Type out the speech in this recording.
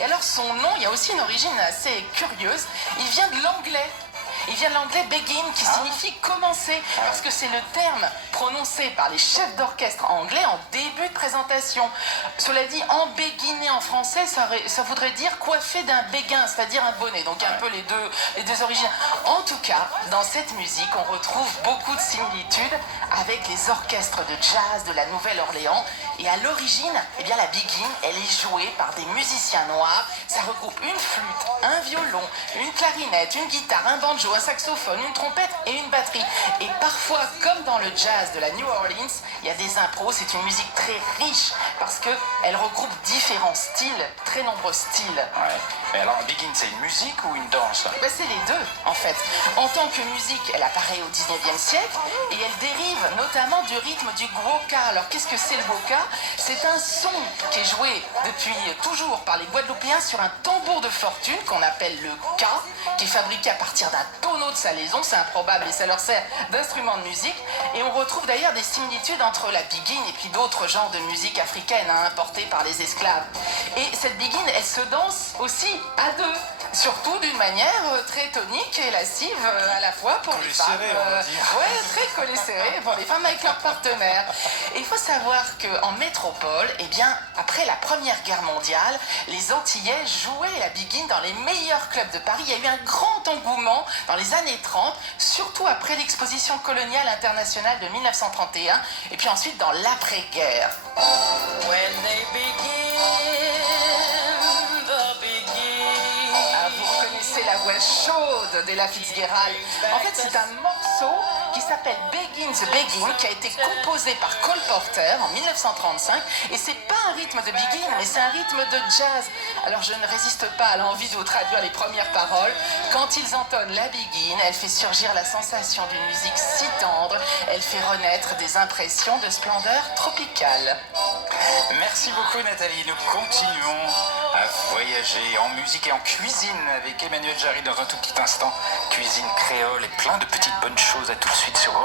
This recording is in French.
Et alors son nom, il y a aussi une origine assez curieuse, il vient de l'anglais. Il vient de l'anglais begin qui signifie commencer, parce que c'est le terme prononcé par les chefs d'orchestre anglais en début de présentation. Cela dit, embéguiner en français, ça voudrait dire coiffer d'un béguin, c'est-à-dire un bonnet, donc un peu les deux origines. En tout cas, dans cette musique, on retrouve beaucoup de similitudes avec les orchestres de jazz de la Nouvelle-Orléans. Et à l'origine, eh bien, la begin, elle est jouée par des musiciens noirs. Ça regroupe une flûte, un violon, une clarinette, une guitare, un banjo, un saxophone, une trompette et une batterie. Et parfois, comme dans le jazz de la New Orleans, il y a des impros. C'est une musique très riche parce qu'elle regroupe différents styles, très nombreux styles. Ouais. Mais alors, begin, c'est une musique ou une danse? Ben, c'est les deux, en fait. En tant que musique, elle apparaît au 19e siècle et elle dérive notamment du rythme du gwoka. Alors, qu'est-ce que c'est le gwoka? C'est un son qui est joué depuis toujours par les Guadeloupéens sur un tambour de fortune qu'on appelle le ka, qui est fabriqué à partir d'un tonneau de salaison. C'est improbable et ça leur sert d'instrument de musique. Et on retrouve d'ailleurs des similitudes entre la begin et puis d'autres genres de musique africaine importées par les esclaves. Et cette begin, elle se danse aussi à deux, surtout d'une manière très tonique et lascive à la fois pour les femmes. Ouais, très collé serré pour les femmes avec leurs partenaires. Et il faut savoir qu'en métropole, eh bien, après la Première Guerre mondiale, les Antillais jouaient la begin dans les meilleurs clubs de Paris. Il y a eu un grand engouement dans les années 30, surtout après l'exposition coloniale internationale de 1931, et puis ensuite dans l'après-guerre. When they begin, the begin. Ah, vous reconnaissez la voix chaude d'Ella Fitzgerald. En fait, c'est un morceau qui s'appelle Begin the Begin, qui a été composé par Cole Porter en 1935. Et c'est pas un rythme de begin, mais c'est un rythme de jazz. Alors je ne résiste pas à l'envie de vous traduire les premières paroles. Quand ils entonnent la begin, elle fait surgir la sensation d'une musique si tendre. Elle fait renaître des impressions de splendeur tropicale. Merci beaucoup Nathalie, nous continuons à voyager en musique et en cuisine avec Emmanuel Jarry dans un tout petit instant. Cuisine créole et plein de petites bonnes choses, à tout de suite sur